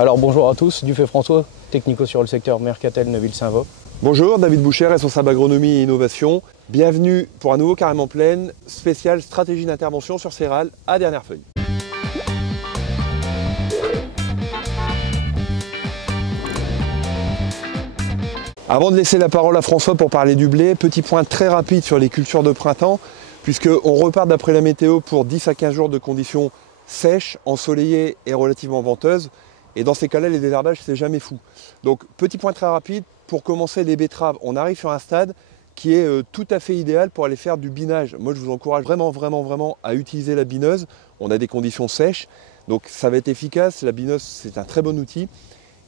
Alors bonjour à tous, Dufay François, technico sur le secteur Mercatel-Neuville-Saint-Vaud. Bonjour, David Boucher, responsable agronomie et innovation. Bienvenue pour un nouveau Carrément Plaine, spécial stratégie d'intervention sur céréales à dernière feuille. Avant de laisser la parole à François pour parler du blé, petit point très rapide sur les cultures de printemps, puisqu'on repart d'après la météo pour 10 à 15 jours de conditions sèches, ensoleillées et relativement venteuses. Et dans ces cas-là, les désherbages, c'est jamais fou. Donc, petit point très rapide, pour commencer les betteraves, on arrive sur un stade qui est tout à fait idéal pour aller faire du binage. Moi, je vous encourage vraiment à utiliser la bineuse. On a des conditions sèches, donc ça va être efficace. La bineuse, c'est un très bon outil.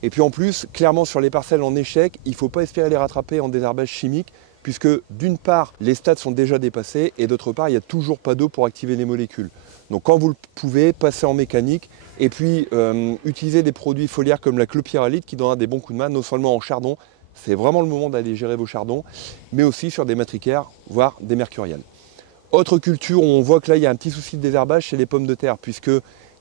Et puis en plus, clairement sur les parcelles en échec, il ne faut pas espérer les rattraper en désherbage chimique, puisque d'une part, les stades sont déjà dépassés, et d'autre part, il n'y a toujours pas d'eau pour activer les molécules. Donc quand vous le pouvez, passez en mécanique, et puis utilisez des produits foliaires comme la clopyralide qui donnera des bons coups de main, non seulement en chardon, c'est vraiment le moment d'aller gérer vos chardons, mais aussi sur des matricaires, voire des mercuriales. Autre culture où on voit que là, il y a un petit souci de désherbage, c'est les pommes de terre, puisque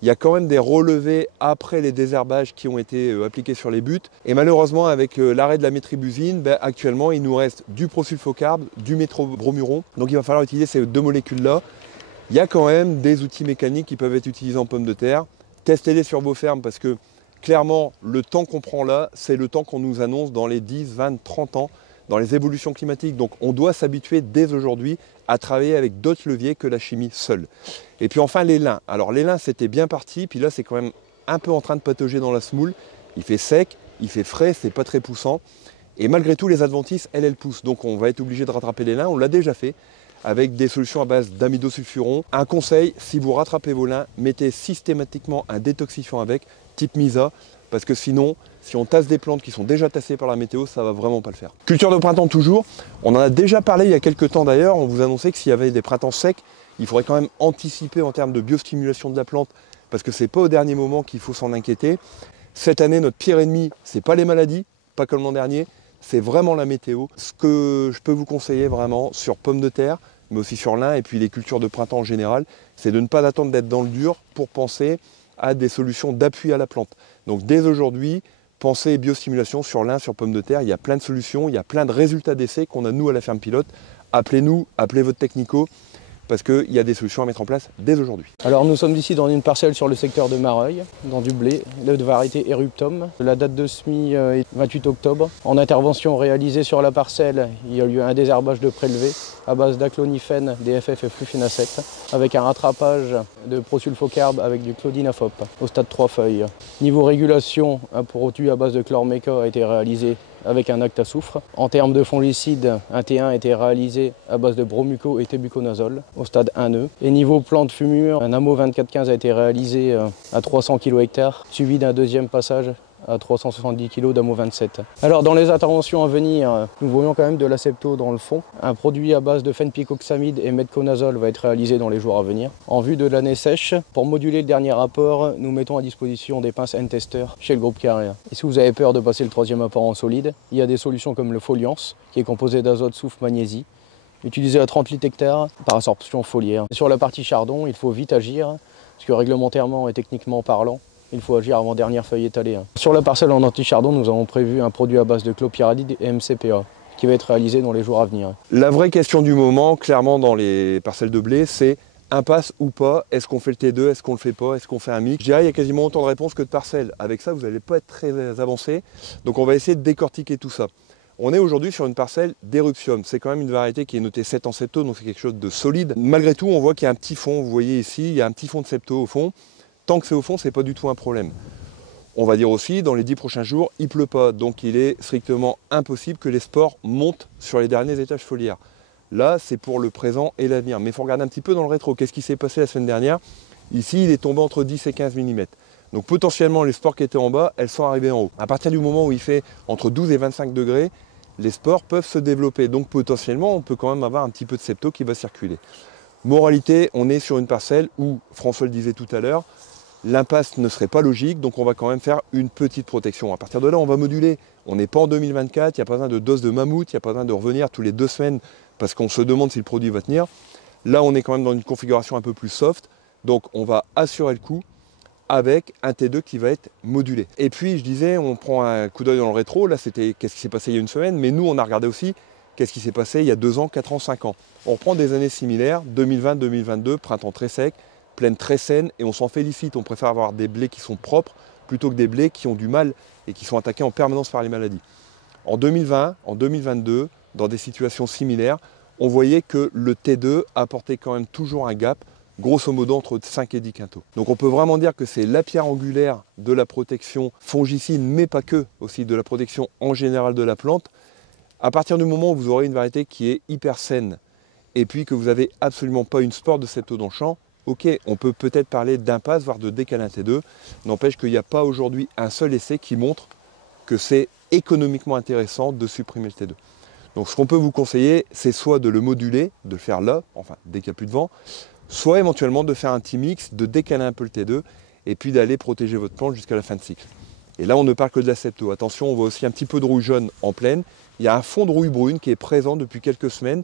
il y a quand même des relevés après les désherbages qui ont été appliqués sur les buts. Et malheureusement, avec l'arrêt de la métribuzine, actuellement, il nous reste du prosulfocarbe, du métrobromuron. Donc il va falloir utiliser ces deux molécules-là. Il y a quand même des outils mécaniques qui peuvent être utilisés en pommes de terre. Testez-les sur vos fermes parce que clairement, le temps qu'on prend là, c'est le temps qu'on nous annonce dans les 10, 20, 30 ans, dans les évolutions climatiques. Donc on doit s'habituer dès aujourd'hui à travailler avec d'autres leviers que la chimie seule. Et puis enfin les lins. Alors les lins c'était bien parti, puis là c'est quand même un peu en train de patauger dans la semoule. Il fait sec, il fait frais, c'est pas très poussant. Et malgré tout les adventices, elles poussent. Donc on va être obligé de rattraper les lins, on l'a déjà fait avec des solutions à base d'amidosulfuron. Un conseil, si vous rattrapez vos lins, mettez systématiquement un détoxifiant avec, type Misa, parce que sinon, si on tasse des plantes qui sont déjà tassées par la météo, ça va vraiment pas le faire. Culture de printemps toujours, on en a déjà parlé il y a quelques temps d'ailleurs, on vous annonçait que s'il y avait des printemps secs, il faudrait quand même anticiper en termes de biostimulation de la plante, parce que c'est pas au dernier moment qu'il faut s'en inquiéter. Cette année, notre pire ennemi, c'est pas les maladies, pas comme l'an dernier, c'est vraiment la météo. Ce que je peux vous conseiller vraiment sur pommes de terre, mais aussi sur lin et puis les cultures de printemps en général, c'est de ne pas attendre d'être dans le dur pour penser à des solutions d'appui à la plante. Donc dès aujourd'hui, pensez biostimulation sur lin, sur pommes de terre, il y a plein de solutions, il y a plein de résultats d'essais qu'on a nous à la ferme pilote. Appelez-nous, appelez votre technico, parce qu'il y a des solutions à mettre en place dès aujourd'hui. Alors nous sommes ici dans une parcelle sur le secteur de Mareuil, dans du blé, de variété Eruptum. La date de semis est 28 octobre. En intervention réalisée sur la parcelle, il y a eu un désherbage de prélevé à base d'aclonifène, DFF et flufénacet, avec un rattrapage de prosulfocarbe avec du clodinafop au stade 3 feuilles. Niveau régulation, un produit à base de chlorméca a été réalisé avec un acte à soufre. En termes de fongicide, un T1 a été réalisé à base de bromuco et tébuconazole au stade 1E. Et niveau plante fumure, un AMO 2415 a été réalisé à 300 kg/hectare, suivi d'un deuxième passage à 370 kg d'AMO 27. Alors dans les interventions à venir, nous voyons quand même de l'acepto dans le fond. Un produit à base de fenpicoxamide et metconazole va être réalisé dans les jours à venir. En vue de l'année sèche, pour moduler le dernier rapport, nous mettons à disposition des pinces N-Tester chez le groupe Carrière. Et si vous avez peur de passer le troisième apport en solide, il y a des solutions comme le Foliance, qui est composé d'azote, soufre, magnésie, utilisé à 30 litres hectares par absorption foliaire. Sur la partie chardon, il faut vite agir, parce que réglementairement et techniquement parlant, il faut agir avant dernière feuille étalée. Sur la parcelle en anti-chardon, nous avons prévu un produit à base de clopyralide et MCPA qui va être réalisé dans les jours à venir. La vraie question du moment, clairement dans les parcelles de blé, c'est impasse ou pas. Est-ce qu'on fait le T2, est-ce qu'on le fait pas, est-ce qu'on fait un mix? Je dirais qu'il y a quasiment autant de réponses que de parcelles. Avec ça, vous n'allez pas être très avancé. Donc on va essayer de décortiquer tout ça. On est aujourd'hui sur une parcelle d'Eruptium. C'est quand même une variété qui est notée 7 en septo, donc c'est quelque chose de solide. Malgré tout, on voit qu'il y a un petit fond. Vous voyez ici, il y a un petit fond de septo au fond. Tant que c'est au fond, ce n'est pas du tout un problème. On va dire aussi, dans les 10 prochains jours, il ne pleut pas. Donc il est strictement impossible que les spores montent sur les derniers étages foliaires. Là, c'est pour le présent et l'avenir. Mais il faut regarder un petit peu dans le rétro. Qu'est-ce qui s'est passé la semaine dernière? Ici, il est tombé entre 10 et 15 mm. Donc potentiellement, les spores qui étaient en bas, elles sont arrivées en haut. À partir du moment où il fait entre 12 et 25 degrés, les spores peuvent se développer. Donc potentiellement, on peut quand même avoir un petit peu de septo qui va circuler. Moralité, on est sur une parcelle où, François le disait tout à l'heure, l'impasse ne serait pas logique, donc on va quand même faire une petite protection. À partir de là, on va moduler. On n'est pas en 2024, il n'y a pas besoin de dose de mammouth, il n'y a pas besoin de revenir tous les 2 semaines parce qu'on se demande si le produit va tenir. Là, on est quand même dans une configuration un peu plus soft, donc on va assurer le coup, avec un T2 qui va être modulé. Et puis je disais, on prend un coup d'œil dans le rétro, là c'était qu'est-ce qui s'est passé il y a une semaine, mais nous on a regardé aussi qu'est-ce qui s'est passé il y a 2 ans, 4 ans, 5 ans. On reprend des années similaires, 2020-2022, printemps très sec, plaine très saine, et on s'en félicite, on préfère avoir des blés qui sont propres plutôt que des blés qui ont du mal et qui sont attaqués en permanence par les maladies. En 2020, en 2022, dans des situations similaires, on voyait que le T2 apportait quand même toujours un gap, grosso modo entre 5 et 10 quintaux. Donc on peut vraiment dire que c'est la pierre angulaire de la protection fongicide, mais pas que, aussi de la protection en général de la plante. À partir du moment où vous aurez une variété qui est hyper saine, et puis que vous n'avez absolument pas une spore de cette eau dans le champ, ok, on peut peut-être parler d'impasse, voire de décaler un T2. N'empêche qu'il n'y a pas aujourd'hui un seul essai qui montre que c'est économiquement intéressant de supprimer le T2. Donc ce qu'on peut vous conseiller, c'est soit de le moduler, de le faire là, enfin dès qu'il n'y a plus de vent, soit éventuellement de faire un petit mix, de décaler un peu le T2, et puis d'aller protéger votre plante jusqu'à la fin de cycle. Et là, on ne parle que de la septo. Attention, on voit aussi un petit peu de rouille jaune en plaine. Il y a un fond de rouille brune qui est présent depuis quelques semaines.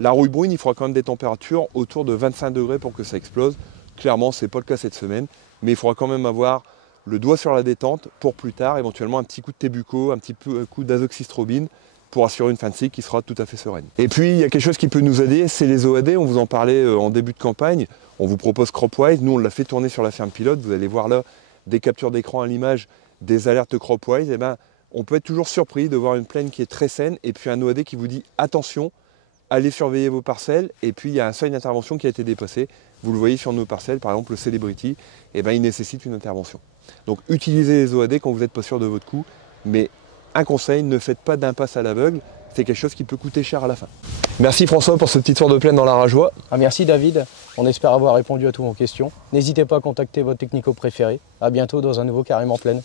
La rouille brune, il faudra quand même des températures autour de 25 degrés pour que ça explose. Clairement, ce n'est pas le cas cette semaine, mais il faudra quand même avoir le doigt sur la détente pour plus tard, éventuellement un petit coup de Tebuco, un petit coup d'azoxystrobine, pour assurer une fin de cycle qui sera tout à fait sereine. Et puis il y a quelque chose qui peut nous aider, c'est les OAD, on vous en parlait en début de campagne, on vous propose CropWise, nous on l'a fait tourner sur la ferme pilote, vous allez voir là des captures d'écran à l'image, des alertes CropWise, et on peut être toujours surpris de voir une plaine qui est très saine et puis un OAD qui vous dit attention, allez surveiller vos parcelles, et puis il y a un seuil d'intervention qui a été dépassé, vous le voyez sur nos parcelles, par exemple le Celebrity, il nécessite une intervention. Donc utilisez les OAD quand vous n'êtes pas sûr de votre coup, mais un conseil, ne faites pas d'impasse à l'aveugle, c'est quelque chose qui peut coûter cher à la fin. Merci François pour ce petit tour de plaine dans la Rajoie. Merci David, on espère avoir répondu à toutes vos questions. N'hésitez pas à contacter votre technico préféré. À bientôt dans un nouveau Carrément Plaine.